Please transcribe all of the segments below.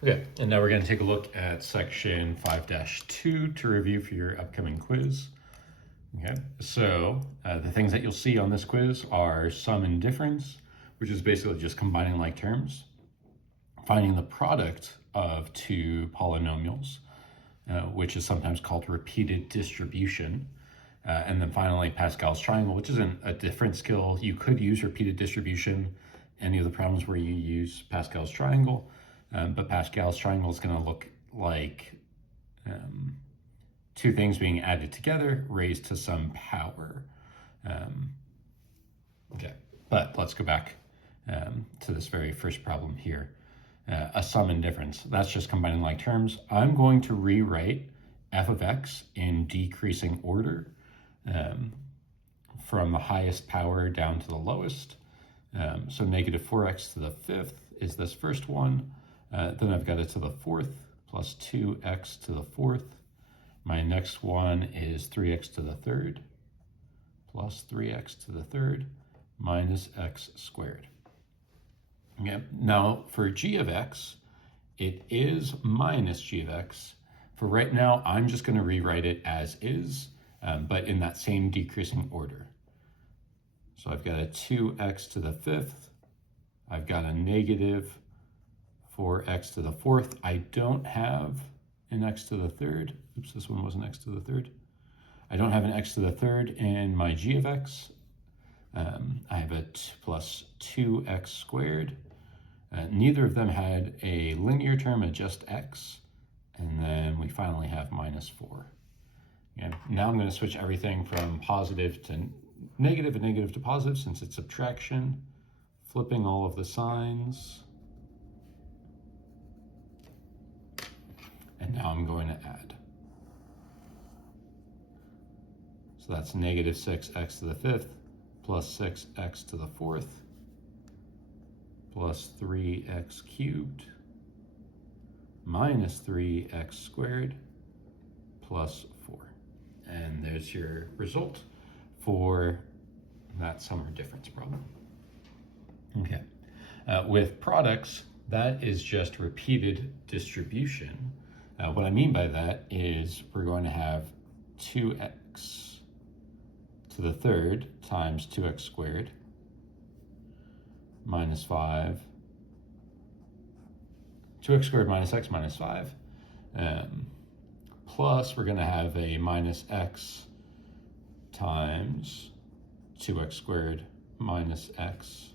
Okay, and now we're going to take a look at section 5-2 to review for your upcoming quiz. Okay, so the things that you'll see on this quiz are sum and difference, which is basically just combining like terms, finding the product of two polynomials, which is sometimes called repeated distribution, and then finally Pascal's triangle, which isn't a different skill. You could use repeated distribution, any of the problems where you use Pascal's triangle, but Pascal's triangle is going to look like two things being added together raised to some power. Okay, but let's go back to this very first problem here. A sum and difference, that's just combining like terms. I'm going to rewrite f of x in decreasing order from the highest power down to the lowest. So negative 4x to the fifth is this first one. Then I've got it to the fourth plus 2x to the fourth. My next one is 3x to the third plus 3x to the third minus x squared. Okay. Now for g of x, it is minus g of x. For right now, I'm just going to rewrite it as is, but in that same decreasing order. So I've got a 2x to the fifth. I've got a negative 4x to the fourth. I don't have an x to the third. Oops, this one was an x to the third. I don't have an x to the third in my g of x. I have a plus 2x squared. Neither of them had a linear term at just x. And then we finally have minus 4. And now I'm going to switch everything from positive to negative and negative to positive since it's subtraction, flipping all of the signs. And now I'm going to add. So that's negative 6x to the fifth plus 6x to the fourth plus 3x cubed minus 3x squared plus 4. And there's your result for that sum or difference problem. Okay. With products, that is just repeated distribution. What I mean by that is we're going to have 2x to the third times 2x squared minus 5, 2x squared minus x minus 5, plus we're going to have a minus x times 2x squared minus x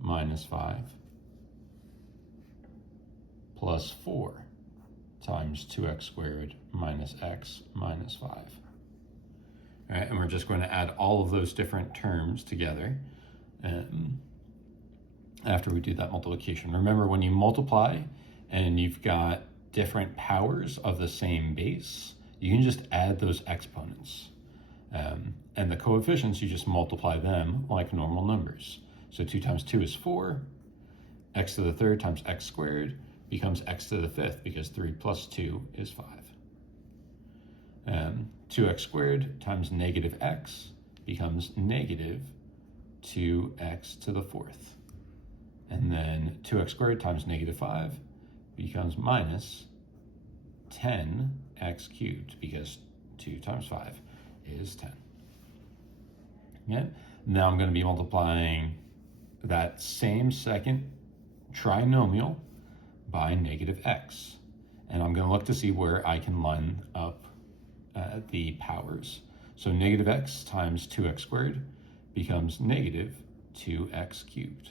minus 5 plus 4 times 2x squared minus x minus 5. All right, and we're just going to add all of those different terms together after we do that multiplication. Remember, when you multiply and you've got different powers of the same base, you can just add those exponents. And the coefficients, you just multiply them like normal numbers. So 2 times 2 is 4. X to the third times x squared becomes x to the fifth because 3 plus 2 is 5. 2x squared times negative x becomes negative 2x to the fourth. And then 2x squared times negative 5 becomes minus 10x cubed because 2 times 5 is 10. Yeah. Now I'm going to be multiplying that same second trinomial by negative x. And I'm going to look to see where I can line up the powers. So negative x times 2x squared becomes negative 2x cubed.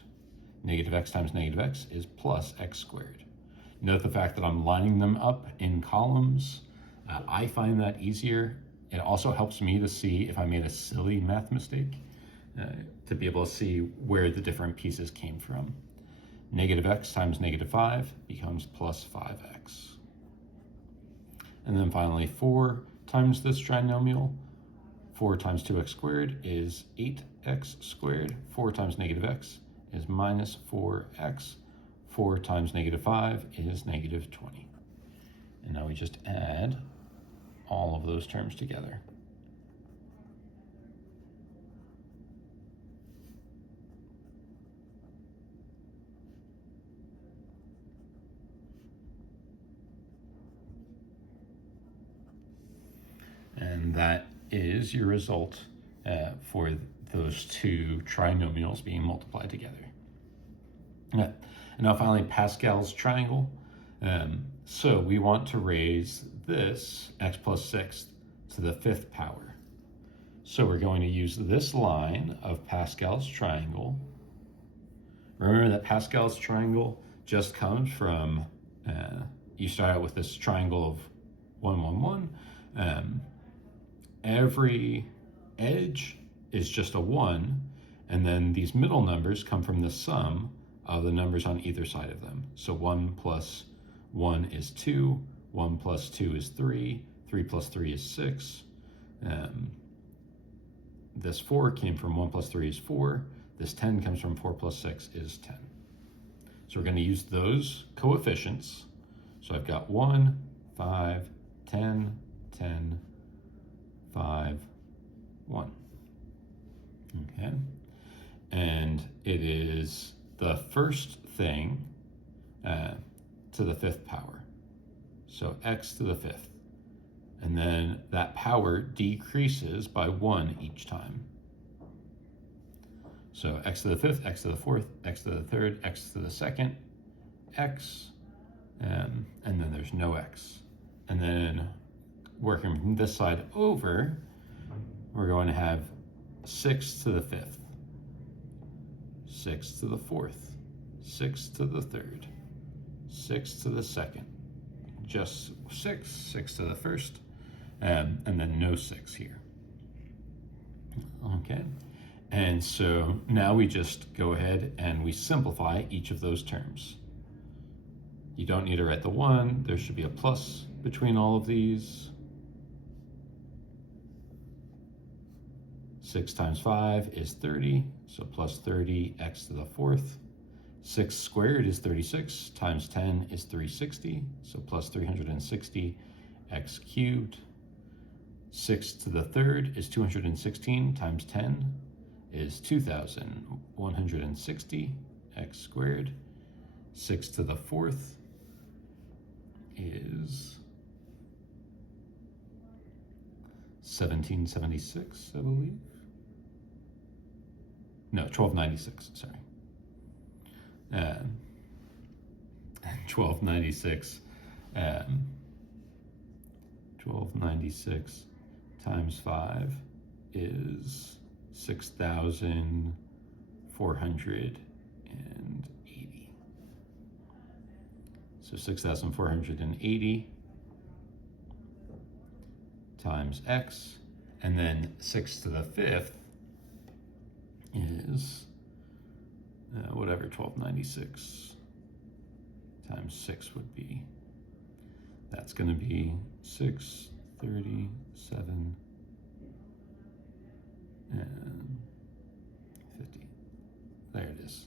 Negative x times negative x is plus x squared. Note the fact that I'm lining them up in columns. I find that easier. It also helps me to see if I made a silly math mistake, to be able to see where the different pieces came from. Negative x times negative 5 becomes plus 5x. And then finally 4 times this trinomial. 4 times 2x squared is 8x squared. 4 times negative x is minus 4x. 4 times negative 5 is negative 20. And now we just add all of those terms together. that is your result for those two trinomials being multiplied together. And now finally, Pascal's triangle. So we want to raise this x plus 6 to the 5th power. So we're going to use this line of Pascal's triangle. Remember that Pascal's triangle just comes from, you start out with this triangle of 1, 1, 1. Every edge is just a 1, and then these middle numbers come from the sum of the numbers on either side of them. So 1 plus 1 is 2, 1 plus 2 is 3, 3 plus 3 is 6. This 4 came from 1 plus 3 is 4. This 10 comes from 4 plus 6 is 10. So we're going to use those coefficients. So I've got 1, 5, 10, 10, 5, 1. Okay. And it is the first thing to the 5th power. So x to the 5th. And then that power decreases by 1 each time. So x to the 5th, x to the 4th, x to the 3rd, x to the 2nd, x, and then there's no x. And then working from this side over, we're going to have 6 to the 5th, 6 to the 4th, 6 to the 3rd, 6 to the 2nd, just 6, 6 to the 1st, and then no 6 here. Okay, and so now we just go ahead and we simplify each of those terms. You don't need to write the 1, there should be a plus between all of these. 6 times 5 is 30, so plus 30 x to the 4th. 6 squared is 36, times 10 is 360, so plus 360 x cubed. 6 to the 3rd is 216, times 10 is 2160 x squared. 6 to the 4th is 1776, I believe. No, 1296, sorry. 1296. 1296 times 5 is 6,480. So 6,480 times x, and then 6 to the 5th is whatever 1296 times 6 would be. That's going to be 637 and 50. There it is.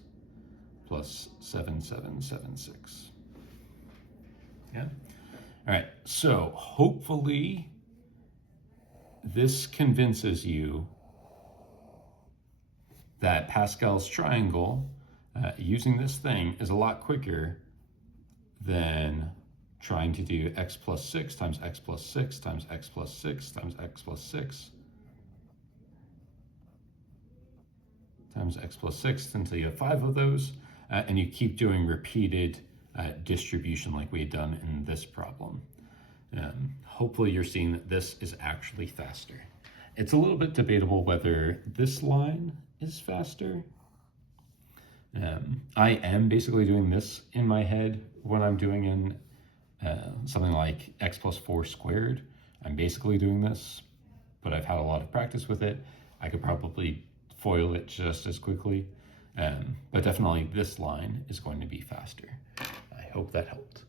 Plus 7776. Yeah. All right. So hopefully this convinces you that Pascal's triangle, using this thing, is a lot quicker than trying to do x plus 6 times x plus 6 times x plus 6 times x plus 6 times x plus 6 until you have 5 of those, and you keep doing repeated distribution like we had done in this problem. Hopefully you're seeing that this is actually faster. It's a little bit debatable whether this line is faster. I am basically doing this in my head when I'm doing in something like x plus 4 squared. I'm basically doing this, but I've had a lot of practice with it. I could probably FOIL it just as quickly, but definitely this line is going to be faster. I hope that helped.